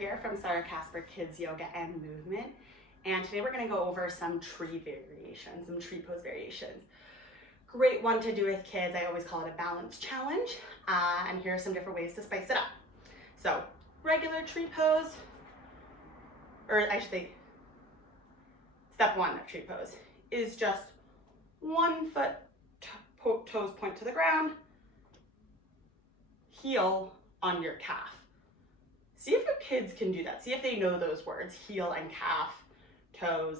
here from Sarah Casper Kids Yoga and Movement, and today we're going to go over some tree variations, some tree pose variations. Great one to do with kids. I always call it a balance challenge, and here are some different ways to spice it up. So regular tree pose, or I should say step one of tree pose is just 1 foot toes point to the ground, heel on your calf. See if your kids can do that. See if they know those words, heel and calf, toes.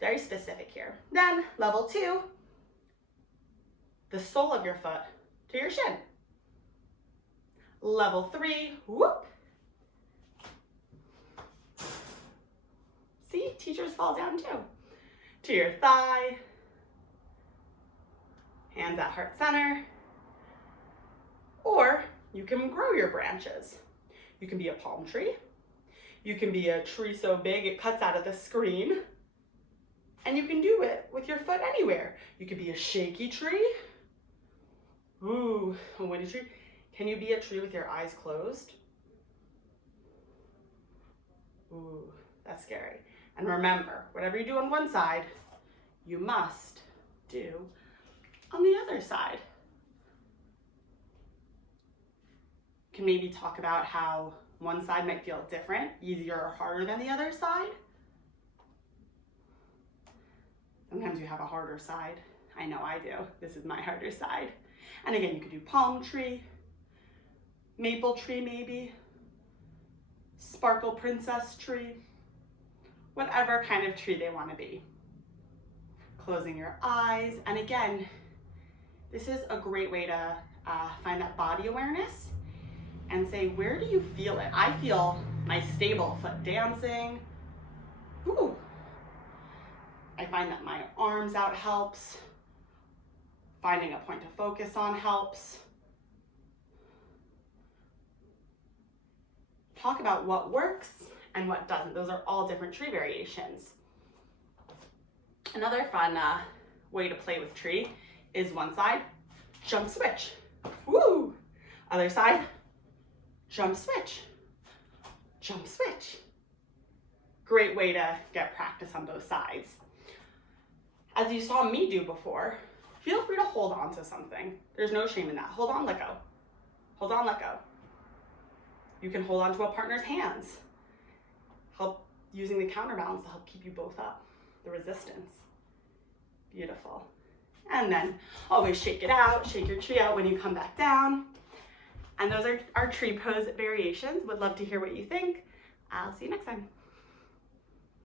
Very specific here. Then level 2, the sole of your foot to your shin. Level 3, whoop. See, teachers fall down too. To your thigh, hands at heart center. Or you can grow your branches. You can be a palm tree. You can be a tree so big it cuts out of the screen. And you can do it with your foot anywhere. You could be a shaky tree. Ooh, a woody tree. Can you be a tree with your eyes closed? Ooh, that's scary. And remember, whatever you do on one side, you must do on the other side. Can maybe talk about how one side might feel different, easier or harder than the other side. Sometimes you have a harder side. I know I do. This is my harder side. And again, you could do palm tree, maple tree maybe, sparkle princess tree, whatever kind of tree they want to be. Closing your eyes. And again, this is a great way to find that body awareness and say, where do you feel it? I feel my stable foot dancing. Ooh. I find that my arms out helps. Finding a point to focus on helps. Talk about what works and what doesn't. Those are all different tree variations. Another fun way to play with tree is one side, jump switch. Woo! Other side, jump switch, jump switch. Great way to get practice on both sides. As you saw me do before, feel free to hold on to something. There's no shame in that. Hold on, let go. Hold on, let go. You can hold on to a partner's hands. Help using the counterbalance to help keep you both up. The resistance. Beautiful. And then always shake it out, shake your tree out when you come back down. And those are our tree pose variations. Would love to hear what you think. I'll see you next time.